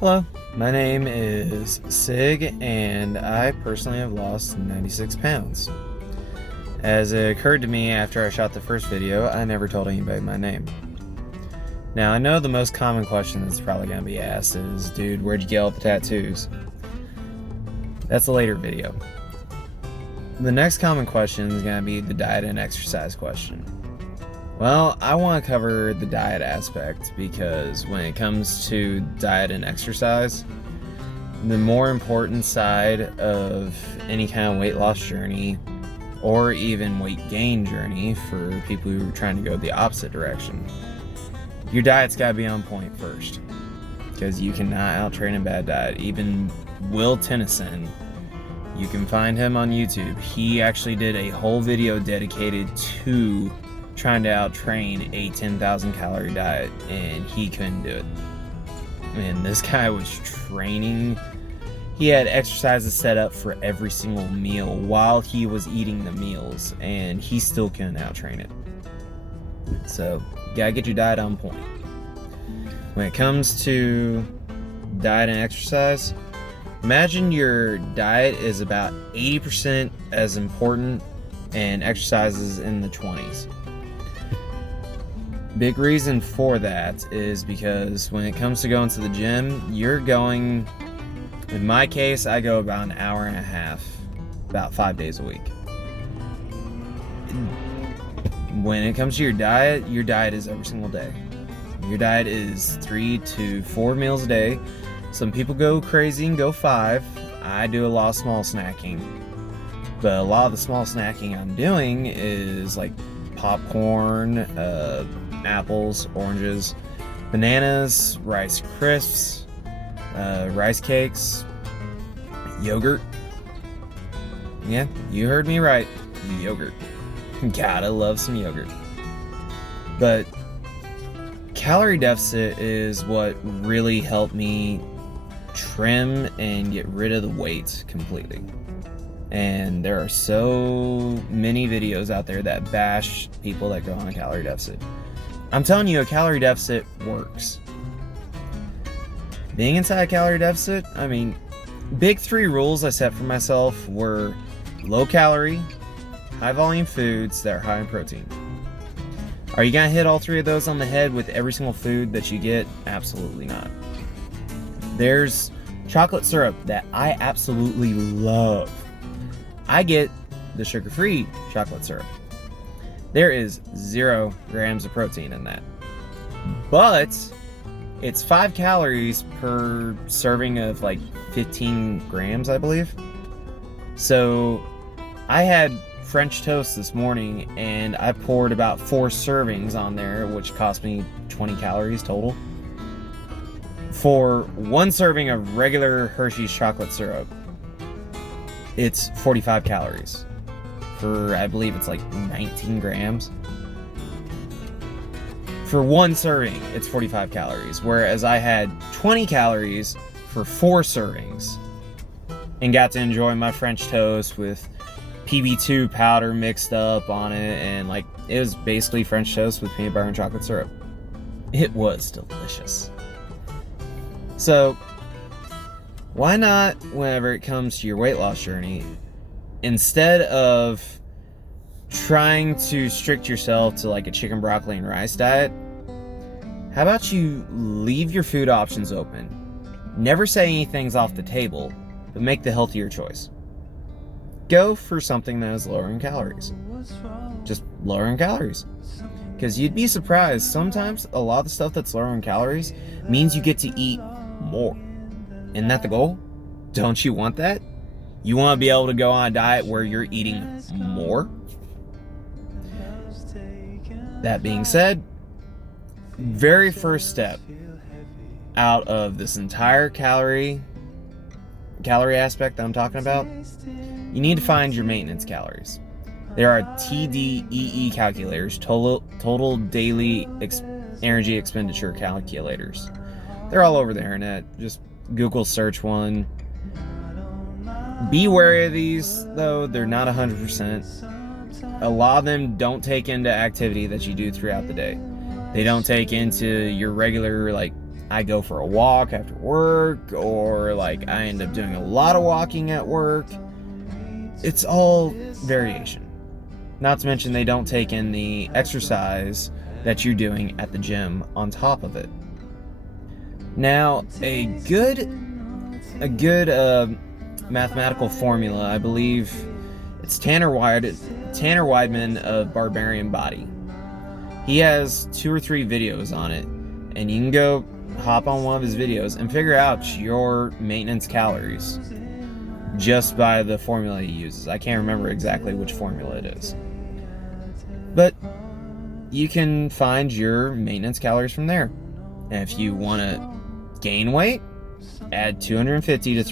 Hello, my name is Sig, and I personally have lost 96 pounds. As it occurred to me after I shot the first video, I never told anybody my name. Now, I know the most common question that's probably going to be asked is, dude, where'd you get all the tattoos? That's a later video. The next common question is going to be the diet and exercise question. Well, I want to cover the diet aspect because when it comes to diet and exercise, the more important side of any kind of weight loss journey or even weight gain journey for people who are trying to go the opposite direction, your diet's got to be on point first, because you cannot out-train a bad diet. Even Will Tennyson, you can find him on YouTube. He actually did a whole video dedicated to trying to out-train a 10,000 calorie diet, and he couldn't do it. And this guy was training. He had exercises set up for every single meal while he was eating the meals, and he still couldn't out-train it. So, you gotta get your diet on point. When it comes to diet and exercise, imagine your diet is about 80% as important and exercises in the 20s. Big reason for that is because when it comes to going to the gym, you're going, in my case, I go about an hour and a half, about 5 days a week. When it comes to your diet is every single day. Your diet is 3 to 4 meals a day. Some people go crazy and go 5. I do a lot of small snacking. But a lot of the small snacking I'm doing is like popcorn, apples, oranges, bananas, Rice Crisps, rice cakes, yogurt. Yeah, you heard me right. Yogurt. Gotta love some yogurt. But calorie deficit is what really helped me trim and get rid of the weight completely. And there are so many videos out there that bash people that go on a calorie deficit. I'm telling you, a calorie deficit works. Being inside a calorie deficit, big 3 rules I set for myself were low calorie, high volume foods that are high in protein. Are you gonna hit all 3 of those on the head with every single food that you get? Absolutely not. There's chocolate syrup that I absolutely love. I get the sugar-free chocolate syrup. There is 0 grams of protein in that. But it's 5 calories per serving of like 15 grams, I believe. So I had French toast this morning and I poured about 4 servings on there, which cost me 20 calories total. For 1 serving of regular Hershey's chocolate syrup, it's 45 calories. For, I believe it's like 19 grams. For 1 serving, it's 45 calories. Whereas I had 20 calories for 4 servings. And got to enjoy my French toast with PB2 powder mixed up on it. And like, it was basically French toast with peanut butter and chocolate syrup. It was delicious. So, why not, whenever it comes to your weight loss journey, instead of trying to strict yourself to like a chicken, broccoli, and rice diet, how about you leave your food options open? Never say anything's off the table, but make the healthier choice. Go for something that is lower in calories. Just lower in calories. Because you'd be surprised, sometimes a lot of the stuff that's lower in calories means you get to eat more. Isn't that the goal? Don't you want that? You want to be able to go on a diet where you're eating more? That being said, very first step out of this entire calorie aspect that I'm talking about, you need to find your maintenance calories. There are TDEE calculators, total daily energy expenditure calculators. They're all over the internet. Just Google search one. Be wary of these, though. They're not 100%. A lot of them don't take into activity that you do throughout the day. They don't take into your regular, like, I go for a walk after work, or like I end up doing a lot of walking at work. It's all variation. Not to mention they don't take in the exercise that you're doing at the gym on top of it. Now, a good mathematical formula, I believe it's Tanner Weidman of Barbarian Body. He has 2 or 3 videos on it, and you can go hop on one of his videos and figure out your maintenance calories just by the formula he uses. I can't remember exactly which formula it is, but you can find your maintenance calories from there. And if you want to gain weight, add 250,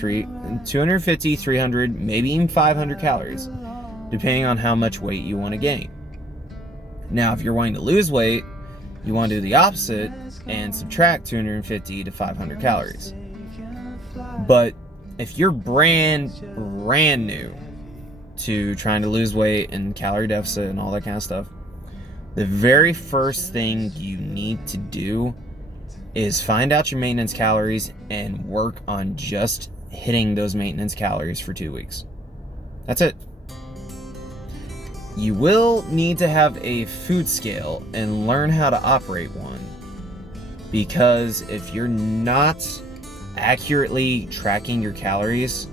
300, maybe even 500 calories, depending on how much weight you want to gain. Now, if you're wanting to lose weight, you want to do the opposite and subtract 250 to 500 calories. But if you're brand new to trying to lose weight and calorie deficit and all that kind of stuff, the very first thing you need to do is find out your maintenance calories and work on just hitting those maintenance calories for 2 weeks. That's it. You will need to have a food scale and learn how to operate one, because if you're not accurately tracking your calories,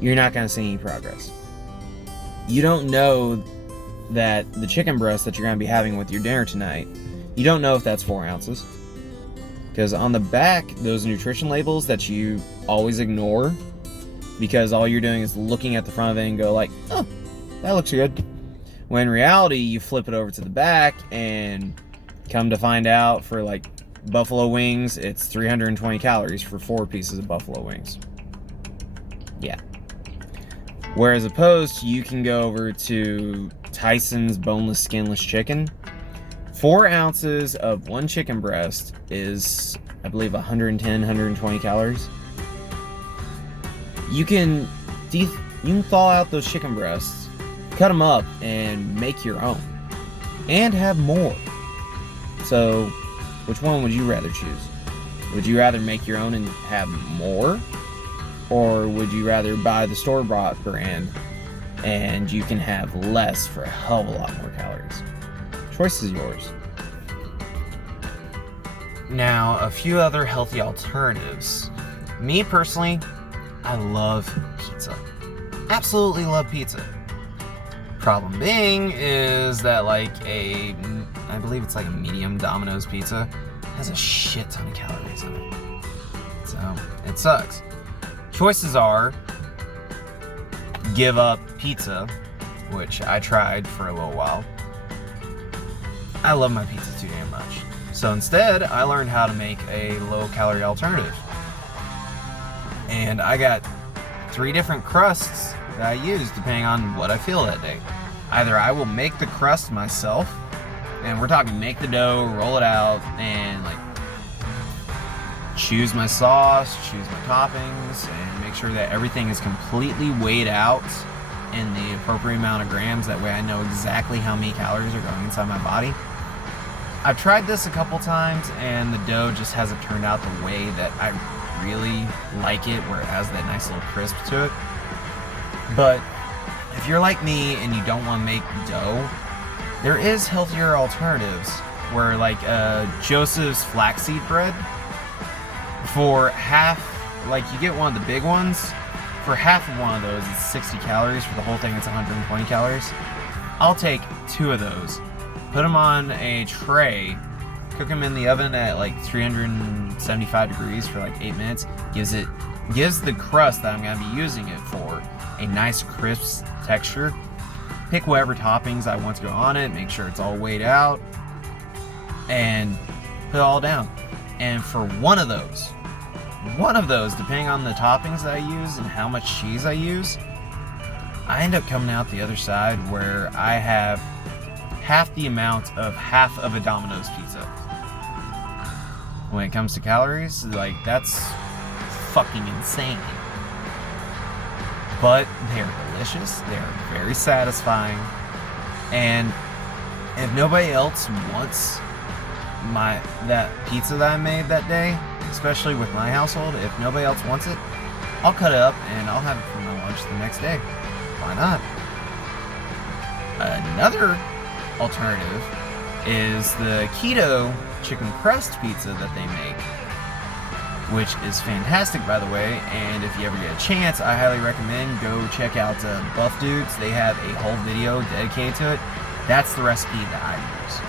you're not going to see any progress. You don't know that the chicken breast that you're going to be having with your dinner tonight, you don't know if that's 4 ounces. Because on the back, those nutrition labels that you always ignore, because all you're doing is looking at the front of it and go like, oh, that looks good. When in reality, you flip it over to the back and come to find out for like buffalo wings, it's 320 calories for 4 pieces of buffalo wings. Yeah. Whereas opposed, you can go over to Tyson's boneless, skinless chicken. 4 ounces of one chicken breast is, I believe, 110, 120 calories. You can thaw out those chicken breasts, cut them up, and make your own. And have more. So, which one would you rather choose? Would you rather make your own and have more? Or would you rather buy the store-bought brand and you can have less for a hell of a lot more calories? Choice is yours. Now, a few other healthy alternatives. Me personally, I love pizza. Absolutely love pizza. Problem being is that I believe it's like a medium Domino's pizza, has a shit ton of calories in it. So, it sucks. Choices are give up pizza, which I tried for a little while. I love my pizza too damn much. So instead, I learned how to make a low-calorie alternative. And I got 3 different crusts that I use depending on what I feel that day. Either I will make the crust myself, and we're talking make the dough, roll it out, and choose my sauce, choose my toppings, and make sure that everything is completely weighed out in the appropriate amount of grams. That way I know exactly how many calories are going inside my body. I've tried this a couple times, and the dough just hasn't turned out the way that I really like it, where it has that nice little crisp to it. But if you're like me and you don't want to make dough, there is healthier alternatives, where Joseph's flaxseed bread, for half, you get one of the big ones, for half of one of those it's 60 calories, for the whole thing it's 120 calories. I'll take 2 of those, put them on a tray, cook them in the oven at 375 degrees for 8 minutes. Gives the crust that I'm going to be using it for a nice crisp texture. Pick whatever toppings I want to go on it, make sure it's all weighed out, and put it all down. And for one of those, depending on the toppings that I use and how much cheese I use, I end up coming out the other side where I have half the amount of half of a Domino's pizza. When it comes to calories, that's fucking insane. But they're delicious, they're very satisfying, and if nobody else wants that pizza that I made that day, especially with my household, if nobody else wants it, I'll cut it up and I'll have it for my lunch the next day. Why not? Another alternative is the keto chicken crust pizza that they make, which is fantastic, by the way. And if you ever get a chance, I highly recommend go check out Buff Dudes. They have a whole video dedicated to it. That's the recipe that I use.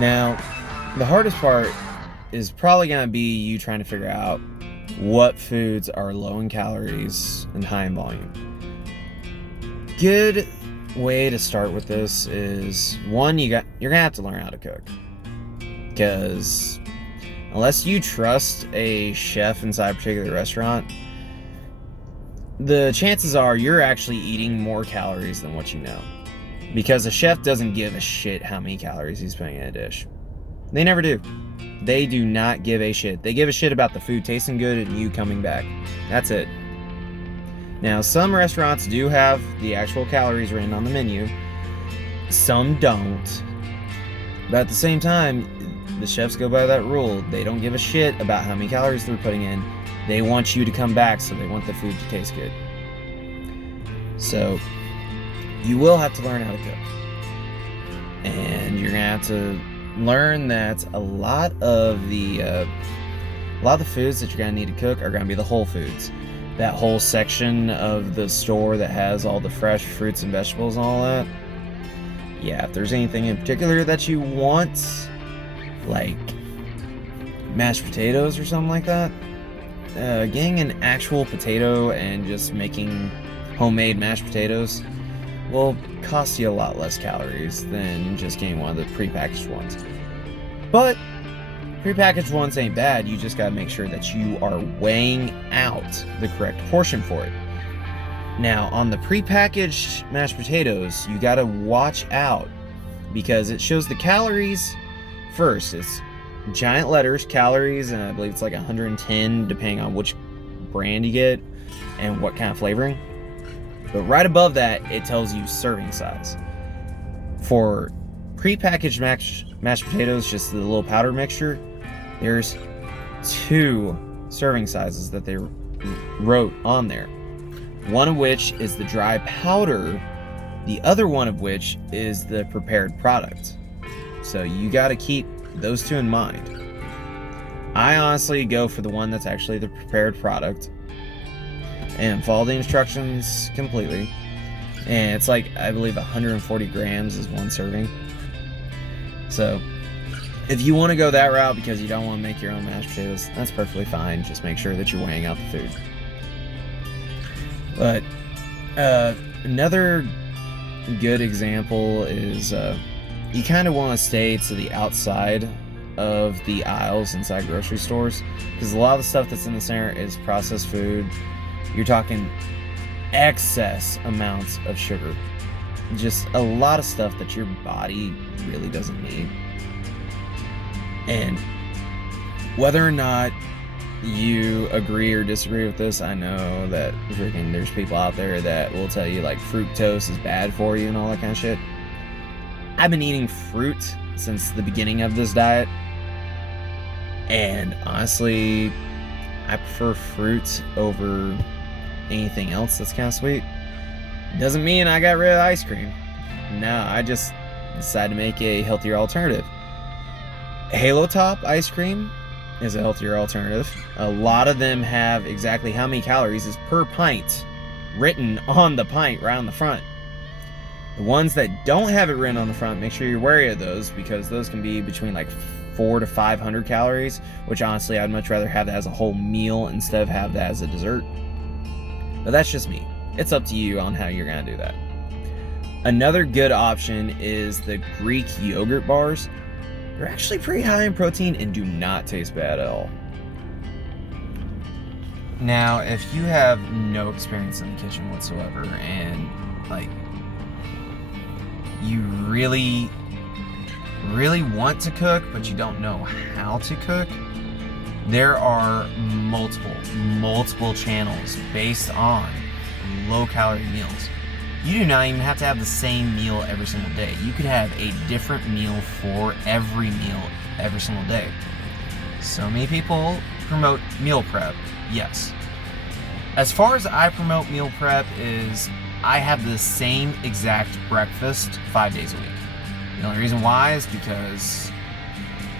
Now, the hardest part is probably going to be you trying to figure out what foods are low in calories and high in volume. Good way to start with this is, one, you're gonna have to learn how to cook, because unless you trust a chef inside a particular restaurant, the chances are you're actually eating more calories than what you know, because a chef doesn't give a shit how many calories he's putting in a dish. They never do. They do not give a shit. They give a shit about the food tasting good and you coming back. That's it. Now, some restaurants do have the actual calories written on the menu. Some don't. But at the same time, the chefs go by that rule. They don't give a shit about how many calories they're putting in. They want you to come back, so they want the food to taste good. So, you will have to learn how to cook. And you're going to have to learn that a lot of the foods that you're going to need to cook are going to be the whole foods. That whole section of the store that has all the fresh fruits and vegetables and all that. Yeah, if there's anything in particular that you want, like mashed potatoes or something like that, getting an actual potato and just making homemade mashed potatoes will cost you a lot less calories than just getting one of the prepackaged ones. But prepackaged ones ain't bad. You just gotta make sure that you are weighing out the correct portion for it. Now, on the prepackaged mashed potatoes, you gotta watch out, because it shows the calories first. It's giant letters, calories, and I believe it's like 110 depending on which brand you get and what kind of flavoring. But right above that, it tells you serving size. For prepackaged mashed potatoes, just the little powder mixture, there's 2 serving sizes that they wrote on there. One of which is the dry powder, the other one of which is the prepared product. So you got to keep those 2 in mind. I honestly go for the one that's actually the prepared product and follow the instructions completely. And it's like, I believe 140 grams is one serving. So if you want to go that route because you don't want to make your own mashed potatoes, that's perfectly fine. Just make sure that you're weighing out the food. But another good example is you kind of want to stay to the outside of the aisles inside grocery stores, because a lot of the stuff that's in the center is processed food. You're talking excess amounts of sugar. Just a lot of stuff that your body really doesn't need. And whether or not you agree or disagree with this, I know that freaking there's people out there that will tell you like fructose is bad for you and all that kind of shit. I've been eating fruit since the beginning of this diet, and honestly, I prefer fruit over anything else that's kind of sweet. Doesn't mean I got rid of ice cream. No, I just decided to make a healthier alternative. Halo Top ice cream is a healthier alternative. A lot of them have exactly how many calories is per pint written on the pint right on the front. The ones that don't have it written on the front, make sure you're wary of those, because those can be between like 400 to 500 calories, which honestly I'd much rather have that as a whole meal instead of have that as a dessert. But that's just me. It's up to you on how you're going to do that. Another good option is the Greek yogurt bars. They're actually pretty high in protein and do not taste bad at all. Now, if you have no experience in the kitchen whatsoever and like you really want to cook but you don't know how to cook, there are multiple channels based on low calorie meals. You do not even have to have the same meal every single day. You could have a different meal for every meal every single day. So many people promote meal prep. Yes. As far as I promote meal prep is I have the same exact breakfast 5 days a week. The only reason why is because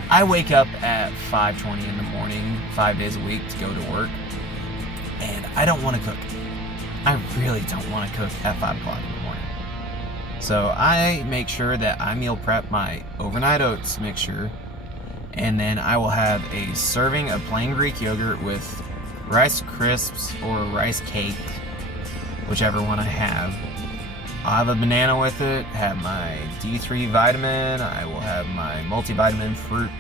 I wake up at 5:20 in the morning 5 days a week to go to work, and I don't want to cook. I really don't want to cook at 5 o'clock in the morning. So I make sure that I meal prep my overnight oats mixture, and then I will have a serving of plain Greek yogurt with Rice Crisps or rice cake, whichever one I have. I'll have a banana with it, have my D3 vitamin, I will have my multivitamin fruit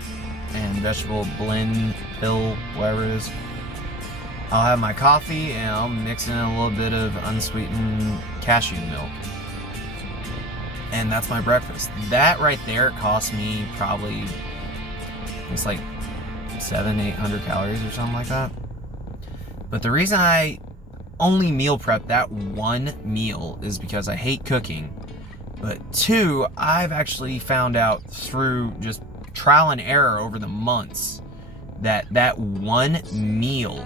and vegetable blend pill, whatever it is. I'll have my coffee and I'll mix in a little bit of unsweetened cashew milk. And that's my breakfast. That right there costs me probably, it's like 700-800 calories or something like that. But the reason I only meal prep that one meal is because I hate cooking. But two, I've actually found out through just trial and error over the months that that one meal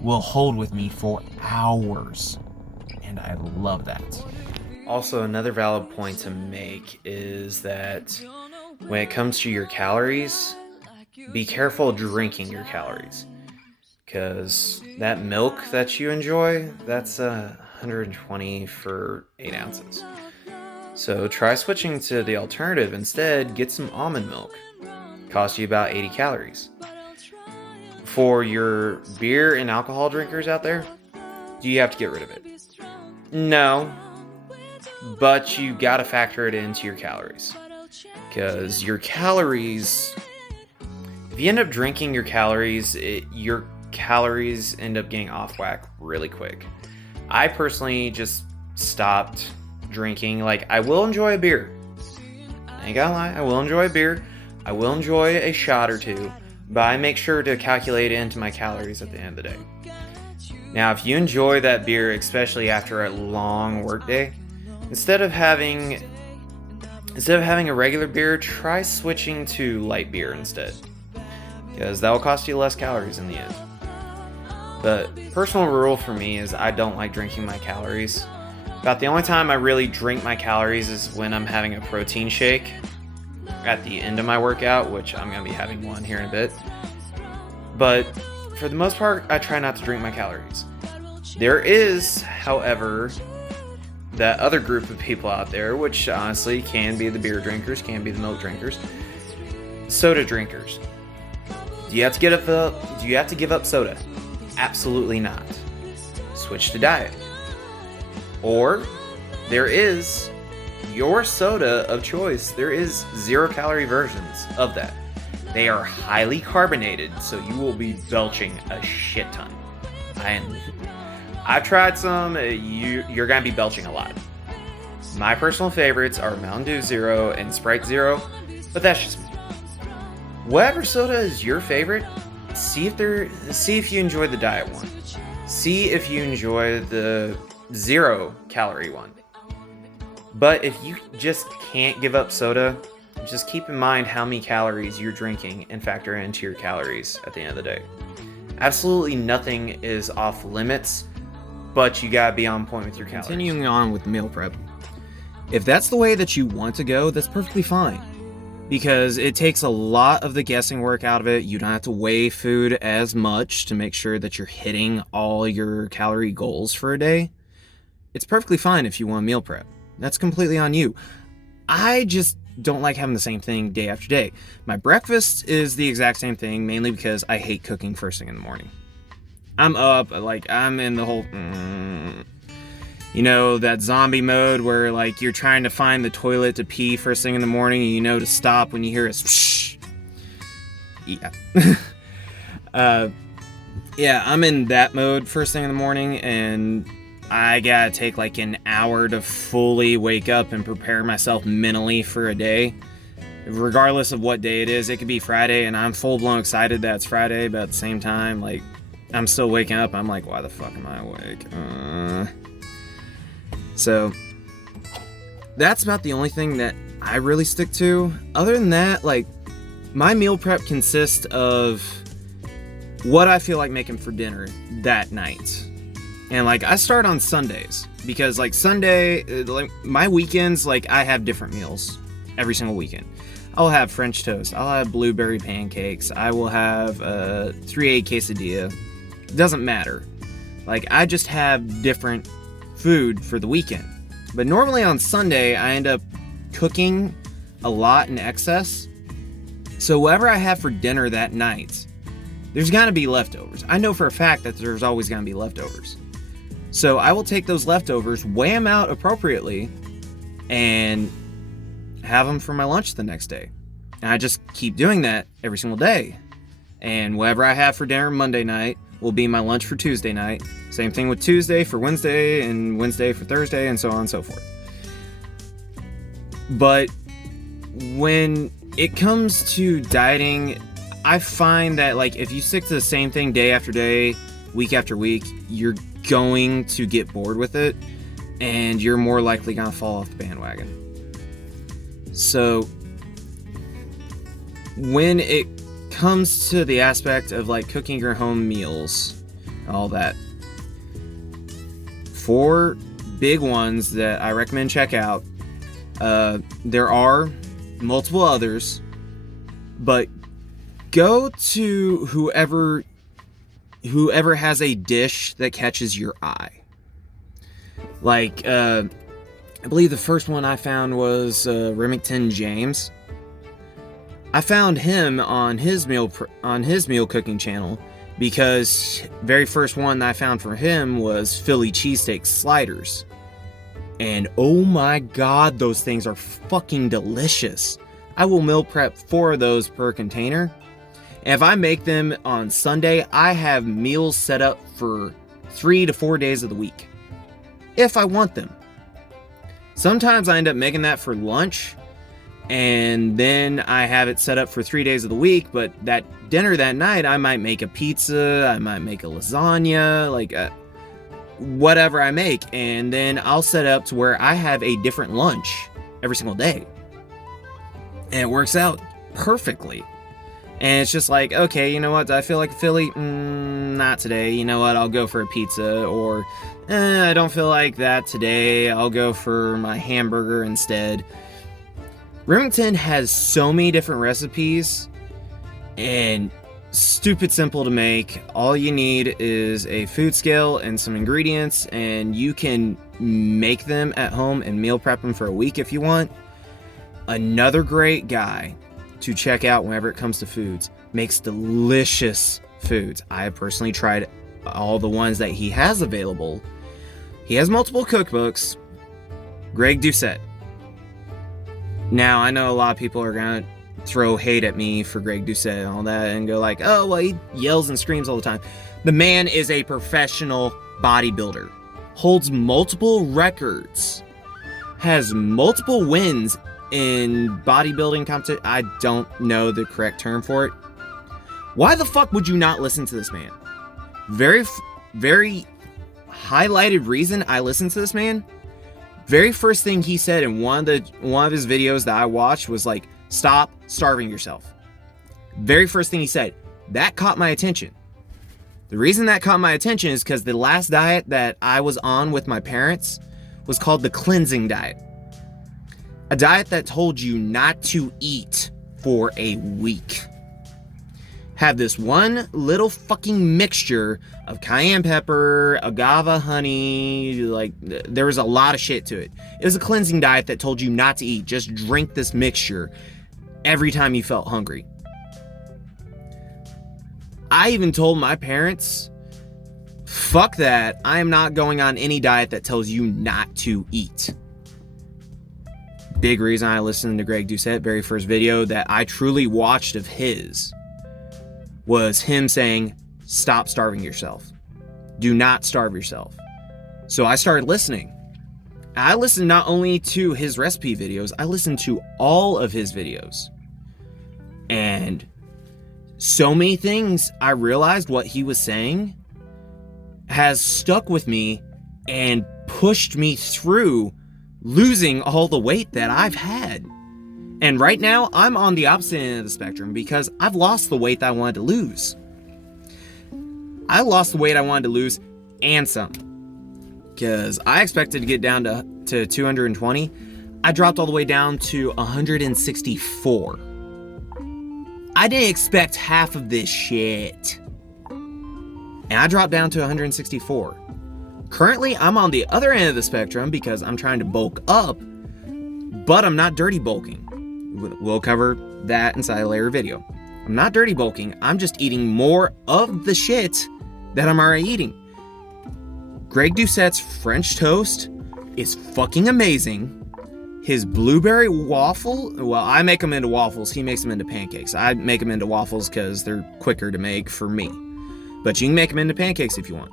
will hold with me for hours. And I love that. Also, another valid point to make is that when it comes to your calories, be careful drinking your calories. Because that milk that you enjoy, that's 120 for 8 ounces. So try switching to the alternative instead. Get some almond milk. Costs you about 80 calories. For your beer and alcohol drinkers out there, do you have to get rid of it? No, but you gotta factor it into your calories. Because your calories, if you end up drinking your calories, your calories end up getting off whack really quick. I personally just stopped drinking. Like, I will enjoy a beer. I ain't gonna lie, I will enjoy a beer. I will enjoy a shot or two, but I make sure to calculate it into my calories at the end of the day. Now, if you enjoy that beer, especially after a long work day, instead of having a regular beer, try switching to light beer instead, because that will cost you less calories in the end. But personal rule for me is I don't like drinking my calories. About the only time I really drink my calories is when I'm having a protein shake at the end of my workout, which I'm going to be having one here in a bit. But for the most part, I try not to drink my calories. There is, however, that other group of people out there, which honestly can be the beer drinkers, can be the milk drinkers, soda drinkers. Do you have to give up soda? Absolutely not. Switch to diet. Or there is your soda of choice. There is 0-calorie versions of that. They are highly carbonated, so you will be belching a shit ton. I've tried some. You're gonna be belching a lot. My personal favorites are Mountain Dew Zero and Sprite Zero, but that's just me. Whatever soda is your favorite, see if you enjoy the diet one. See if you enjoy the 0-calorie one. But if you just can't give up soda, just keep in mind how many calories you're drinking and factor it into your calories at the end of the day. Absolutely nothing is off limits, but you gotta be on point with your calories. Continuing on with meal prep. If that's the way that you want to go, that's perfectly fine. Because it takes a lot of the guessing work out of it. You don't have to weigh food as much to make sure that you're hitting all your calorie goals for a day. It's perfectly fine if you want meal prep. That's completely on you. I just don't like having the same thing day after day. My breakfast is the exact same thing, mainly because I hate cooking first thing in the morning. I'm up, like, I'm in the whole, that zombie mode where, like, you're trying to find the toilet to pee first thing in the morning and you know to stop when you hear a swoosh. Yeah. Yeah, I'm in that mode first thing in the morning, and I gotta take like an hour to fully wake up and prepare myself mentally for a day. Regardless of what day it is, it could be Friday and I'm full-blown excited that it's Friday, but at the same time, like, I'm still waking up. I'm like, why the fuck am I awake? So, that's about the only thing that I really stick to. Other than that, like, my meal prep consists of what I feel like making for dinner that night. And like, I start on Sundays because like Sunday, like my weekends, like I have different meals every single weekend. I'll have French toast. I'll have blueberry pancakes. I will have a 3-egg quesadilla. It doesn't matter. Like, I just have different food for the weekend. But normally on Sunday, I end up cooking a lot in excess. So whatever I have for dinner that night, there's got to be leftovers. I know for a fact that there's always going to be leftovers. So I will take those leftovers, weigh them out appropriately, and have them for my lunch the next day. And I just keep doing that every single day. And whatever I have for dinner Monday night will be my lunch for Tuesday night. Same thing with Tuesday for Wednesday, and Wednesday for Thursday, and so on and so forth. But when it comes to dieting, I find that like if you stick to the same thing day after day, week after week, you're going to get bored with it, and you're more likely gonna fall off the bandwagon. So when it comes to the aspect of like cooking your home meals, all that, 4 big ones that I recommend check out. There are multiple others, but go to whoever has a dish that catches your eye. Like, I believe the first one I found was Remington James. I found him on his meal cooking channel because very first one I found from him was Philly cheesesteak sliders. And oh my god, those things are fucking delicious. I will meal prep 4 of those per container. And if I make them on Sunday, I have meals set up for 3 to 4 days of the week, if I want them. Sometimes I end up making that for lunch, and then I have it set up for 3 days of the week, but that dinner that night, I might make a pizza, I might make a lasagna, like whatever I make, and then I'll set up to where I have a different lunch every single day. And it works out perfectly. And it's just like, okay, you know what, do I feel like a Philly? Not today. You know what, I'll go for a pizza. Or, I don't feel like that today. I'll go for my hamburger instead. Remington has so many different recipes, and stupid simple to make. All you need is a food scale and some ingredients, and you can make them at home and meal prep them for a week if you want. Another great guy to check out whenever it comes to foods, makes delicious foods. I have personally tried all the ones that he has available. He has multiple cookbooks. Greg Doucette. Now, I know a lot of people are gonna throw hate at me for Greg Doucette and all that and go like, oh, well, he yells and screams all the time. The man is a professional bodybuilder, holds multiple records, has multiple wins in bodybuilding competition. I don't know the correct term for it. Why the fuck would you not listen to this man? Very highlighted reason I listen to this man. Very first thing he said in one of his videos that I watched was like, stop starving yourself. Very first thing he said. That caught my attention. The reason that caught my attention is because the last diet that I was on with my parents was called the cleansing diet. A diet that told you not to eat for a week. Have this one little fucking mixture of cayenne pepper, agave honey, like there was a lot of shit to it. It was a cleansing diet that told you not to eat. Just drink this mixture every time you felt hungry. I even told my parents, fuck that. I am not going on any diet that tells you not to eat. Big reason I listened to Greg Doucette, very first video that I truly watched of his was him saying, stop starving yourself. Do not starve yourself. So I started listening. I listened not only to his recipe videos, I listened to all of his videos. And so many things I realized what he was saying has stuck with me and pushed me through losing all the weight that I've had. And right now, I'm on the opposite end of the spectrum because I've lost the weight that I wanted to lose. I lost the weight I wanted to lose and some. Because I expected to get down to 220. I dropped all the way down to 164. I didn't expect half of this shit. And I dropped down to 164. Currently, I'm on the other end of the spectrum because I'm trying to bulk up, but I'm not dirty bulking. We'll cover that inside a later video. I'm not dirty bulking. I'm just eating more of the shit that I'm already eating. Greg Doucette's French toast is fucking amazing. His blueberry waffle, well, I make them into waffles. He makes them into pancakes. I make them into waffles because they're quicker to make for me. But you can make them into pancakes if you want.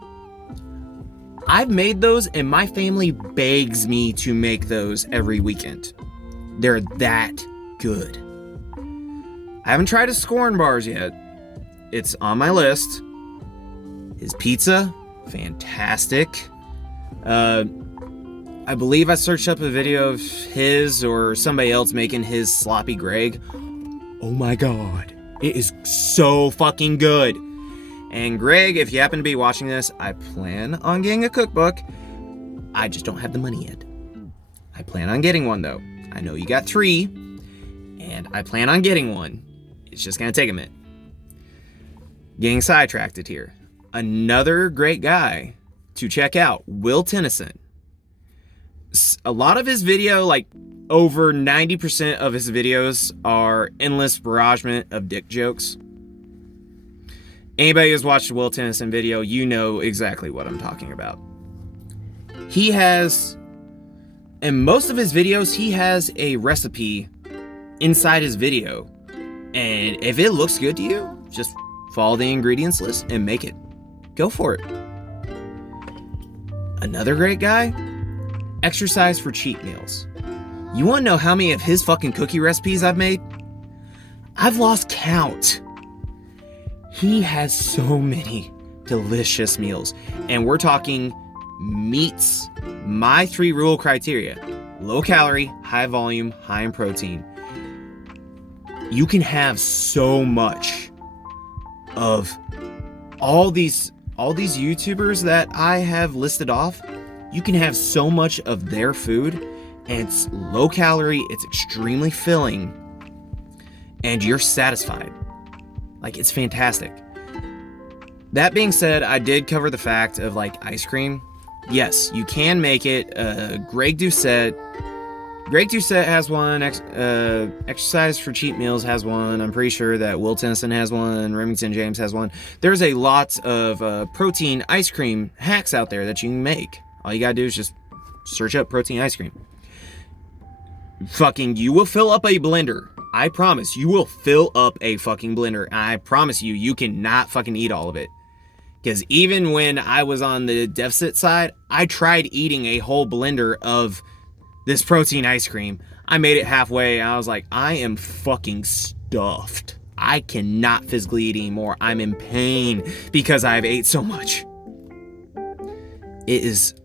I've made those and my family begs me to make those every weekend. They're that good. I haven't tried his scorn bars yet. It's on my list. His pizza, fantastic. I believe I searched up a video of his or somebody else making his sloppy Greg. Oh my god. It is so fucking good. And Greg, if you happen to be watching this, I plan on getting a cookbook. I just don't have the money yet. I plan on getting one though. I know you got 3, and I plan on getting one. It's just gonna take a minute. Getting sidetracked here. Another great guy to check out, Will Tennyson. A lot of his video, like over 90% of his videos are endless barragement of dick jokes. Anybody who's watched a Will Tennyson video, you know exactly what I'm talking about. He has, in most of his videos, he has a recipe inside his video. And if it looks good to you, just follow the ingredients list and make it. Go for it. Another great guy, exercise for cheat meals. You want to know how many of his fucking cookie recipes I've made? I've lost count. He has so many delicious meals. And we're talking meets my 3 rule criteria. Low calorie, high volume, high in protein. You can have so much of all these YouTubers that I have listed off. You can have so much of their food, and it's low calorie, it's extremely filling, and you're satisfied. Like, it's fantastic. That being said, I did cover the fact of like ice cream. Yes, you can make it. Greg Doucette has one. Exercise for cheat meals has one. I'm pretty sure that Will Tennyson has one. Remington James has one. There's a lot of protein ice cream hacks out there that you can make. All you gotta do is just search up protein ice cream. Fucking, you will fill up a blender. I promise, you will fill up a fucking blender. I promise you, you cannot fucking eat all of it. Because even when I was on the deficit side, I tried eating a whole blender of this protein ice cream. I made it halfway, and I was like, I am fucking stuffed. I cannot physically eat anymore. I'm in pain because I've ate so much. It is...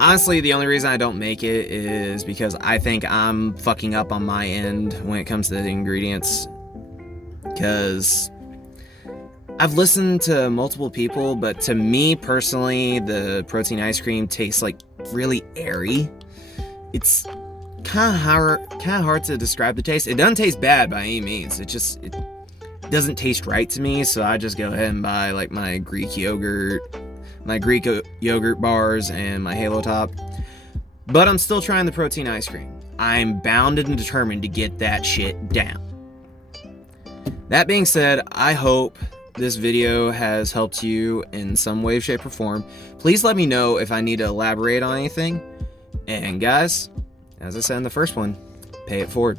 Honestly, the only reason I don't make it is because I think I'm fucking up on my end when it comes to the ingredients. Because I've listened to multiple people, but to me personally, the protein ice cream tastes like really airy. It's kind of hard to describe the taste. It doesn't taste bad by any means. It doesn't taste right to me, so I just go ahead and buy like my Greek yogurt bars and my Halo Top. But I'm still trying the protein ice cream. I'm bound and determined to get that shit down. That being said, I hope this video has helped you in some way, shape, or form. Please let me know if I need to elaborate on anything. And guys, as I said in the first one, pay it forward.